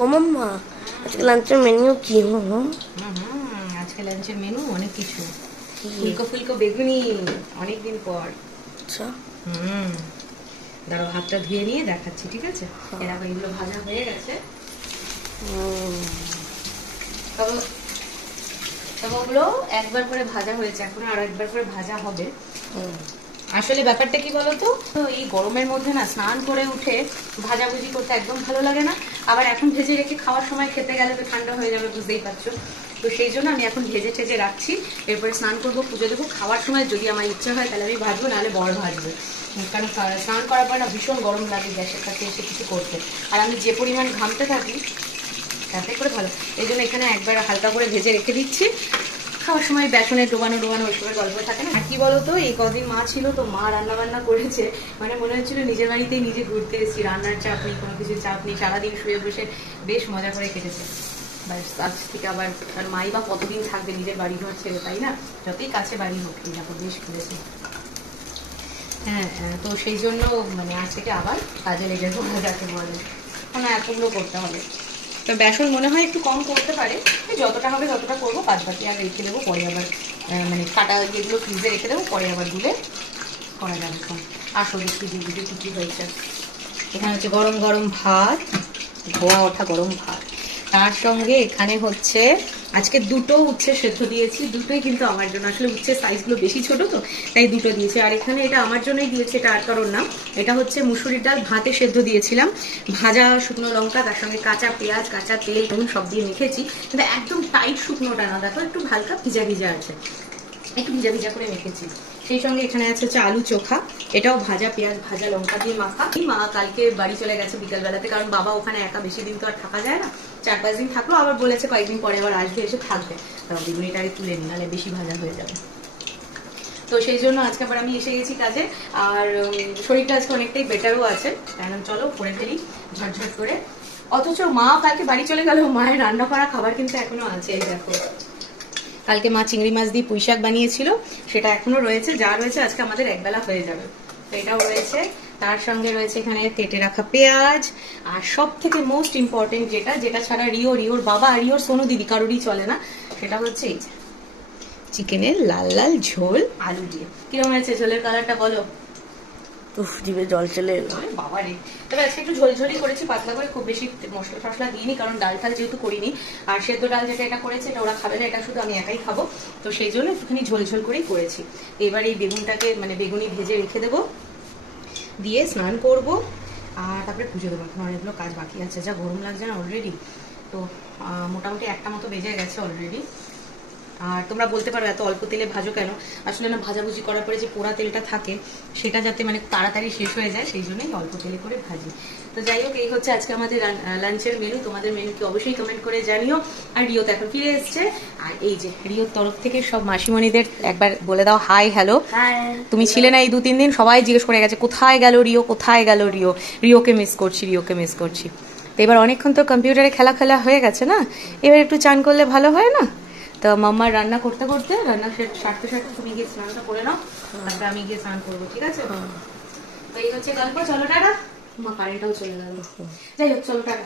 ও মাম্মা, আজকে লাঞ্চের মেনু কি? আজকে লাঞ্চের মেনু অনেক কিছু। ফুলকো ফুলকো বেগুনি, অনেকদিন পর। আচ্ছা, দাঁড়াও হাতটা ধুয়ে নিয়ে দেখাচ্ছি, ঠিক আছে? এরকম এগুলো ভাজা হয়ে গেছে। তবে ওগুলো একবার করে ভাজা হয়েছে, এখন আরো একবার করে ভাজা হবে। আসলে ব্যাপারটা কি বলতো, এই গরমের মধ্যে না স্নান করে উঠে ভাজাভুজি করতে একদম ভালো লাগে না। আবার এখন ভেজে রেখে খাওয়ার সময় খেতে গেলে তো ঠান্ডা হয়ে যাবে, বুঝতেই পারছো। তো সেই জন্য আমি এখন ভেজে টেজে রাখছি, এরপরে স্নান করবো, পুজো দেবো। খাওয়ার সময় যদি আমার ইচ্ছা হয় তাহলে আমি ভাজবো, নাহলে বর ভাজবে। কারণ স্নান করার পর না ভীষণ গরম লাগে গ্যাসের কাছে এসে কিছু করতে। আর আমি যে পরিমাণ ঘামতে থাকি তাতে করে ভালো, এই জন্য এখানে একবার হালকা করে ভেজে রেখে দিচ্ছি। খাওয়ার সময় বেসনে ডোবানো ওই সময় গল্প থাকে না। আর কি বলতো, এই কদিন মা ছিল তো মা রান্না বান্না করেছে, মানে মনে হচ্ছিল নিজের বাড়িতেই নিজে ঘুরতে এসেছি। রান্নার চাপ নেই, কোনো কিছু চাপ নেই, সারাদিন শুয়ে বসে বেশ মজা করে কেটেছে। আজ থেকে আবার আর মাই বা কতদিন থাকবে নিজের বাড়ি ঘর ছেড়ে, তাই না? যতই কাছে বাড়ি হোক, এই দেখো বেশ ঘুরেছে। হ্যাঁ, তো সেই জন্য মানে আজ থেকে আবার কাজে লেগে যাবো, যাকে বলে না এতগুলো করতে হবে। তো বেসন মনে হয় একটু কম করতে পারে, যতটা হবে ততটা করবো, বাদ বাকি আর রেখে দেবো, পরে আবার মানে কাটা যেগুলো ফ্রিজে রেখে দেবো, পরে আবার ধুলে করা যাবে। আসো দেখি দিদি কি হয়েছে। এখানে হচ্ছে গরম গরম ভাত, ধোয়া ওঠা গরম ভাত, তার সঙ্গে এখানে হচ্ছে আজকে দুটো উচ্ছে সেদ্ধ দিয়েছি। দুটোই কিন্তু আমার জন্য, আসলে উচ্ছের সাইজগুলো বেশি ছোট তো তাই দুটো দিয়েছি। আর এখানে এটা আমার জন্যই দিয়েছি, এটা আর কারণ না। এটা হচ্ছে মুসুরির ডাল ভাতে সেদ্ধ দিয়েছিলাম, ভাজা শুকনো লঙ্কা, তার সঙ্গে কাঁচা পেঁয়াজ, কাঁচা তেল, নুন সব দিয়ে মেখেছি। কিন্তু একদম টাইট শুকনোটা না, দেখো একটু হালকা ভিজা ভিজা আছে, একটু ভিজা ভিজা করে মেখেছি। সেই সঙ্গে এখানে আছে হচ্ছে আলু চোখা, এটাও ভাজা পেঁয়াজ ভাজা লঙ্কা দিয়ে মাখা। মা কালকে বাড়ি চলে গেছে বিকালবেলাতে, কারণ বাবা ওখানে একা বেশি দিন তো আর থাকা যায় না, 4-5 দিন থাকলো, আবার বলেছে কয়েকদিন পরে আবার আসবে, এসে থাকবে। তাও বেগুনিটাকে তুলে নি, নাহলে বেশি ভাজা হয়ে যাবে। তো সেই জন্য আজকে আবার আমি এসে গেছি কাজে। আর শরীরটা আজকে অনেকটাই বেটারও আছে, কারণ চলো করে ফেলি ঝটঝট করে। অথচ মা কালকে বাড়ি চলে গেল, মায়ের রান্না করা খাবার কিন্তু এখনো আছে। এই দেখো, কালকে মা চিংড়ি মাছ দিয়ে পুঁই শাক বানিয়েছিল, সেটা এখনো রয়েছে, যা রয়েছে আজকে আমাদের একবেলা হয়ে যাবে। তো এটাও রয়েছে, তার সঙ্গে রয়েছে এখানে কেটে রাখা পেঁয়াজ। আর সব থেকে মোস্ট ইম্পর্টেন্ট যেটা ছাড়া রিওর বাবা আর রিওর সোনু দিদি কারোরই চলে না, সেটা হচ্ছে এই চিকেনের লাল লাল ঝোল আলু দিয়ে। কিরকম হয়েছে ঝোলের কালারটা বলো? জিভে জল চলে এলো। বাবা রে, তবে আজকে একটু ঝোলঝোলই করেছি, পাতলা করে, খুব বেশি মশলা টসলা দিইনি, কারণ ডাল টাল যেহেতু করিনি। আর সেদ্ধ ডাল যেটা এটা করেছে, এটা ওরা খাবে না, এটা শুধু আমি একাই খাবো, তো সেই জন্য একটুখানি ঝোলঝোল করেই করেছি। এবার এই বেগুনটাকে মানে বেগুনি ভেজে রেখে দেবো, দিয়ে স্নান করব, আর তারপরে পুজো দেবো। এখন অনেকগুলো কাজ বাকি আছে, যা গরম লাগছে না অলরেডি। তো মোটামুটি 1টা মতো বেজে গেছে অলরেডি। আর তোমরা বলতে পারো এত অল্প তেলে ভাজো কেন, আসলে না ভাজাভুজি করার পরে যে পোড়া তেলটা থাকে সেটা যাতে মানে তাড়াতাড়ি শেষ হয়ে যায়, সেই জন্যই অল্প তেলে করে ভাজি। তো যাই হোক, এই হচ্ছে আজকে আমাদের লাঞ্চের মেনু। তোমাদের মেনু কি অবশ্যই কমেন্ট করে জানিও। আর রিও তো এখন ফিরে এসছে, আর এই যে রিওর তরফ থেকে সব মাসিমণিদের একবার বলে দাও হাই হ্যালো। তুমি ছিলে না এই 2-3 দিন, সবাই জিজ্ঞেস করে গেছে কোথায় গেল রিও, কোথায় গেল রিও। রিওকে মিস করছি। তো এবার অনেকক্ষণ তো কম্পিউটারে খেলা হয়ে গেছে না, এবার একটু চান করলে ভালো হয় না? তো মাম্মার রান্না করতে রান্না সারতে তুমি গিয়ে স্নানটা করে নাও, তারপরে আমি গিয়ে স্নান করবো, ঠিক আছে? তো এই হচ্ছে গল্প, চলো টাটা। মা কারেন্টটাও চলে গেল, যাই হোক চলো টাটা।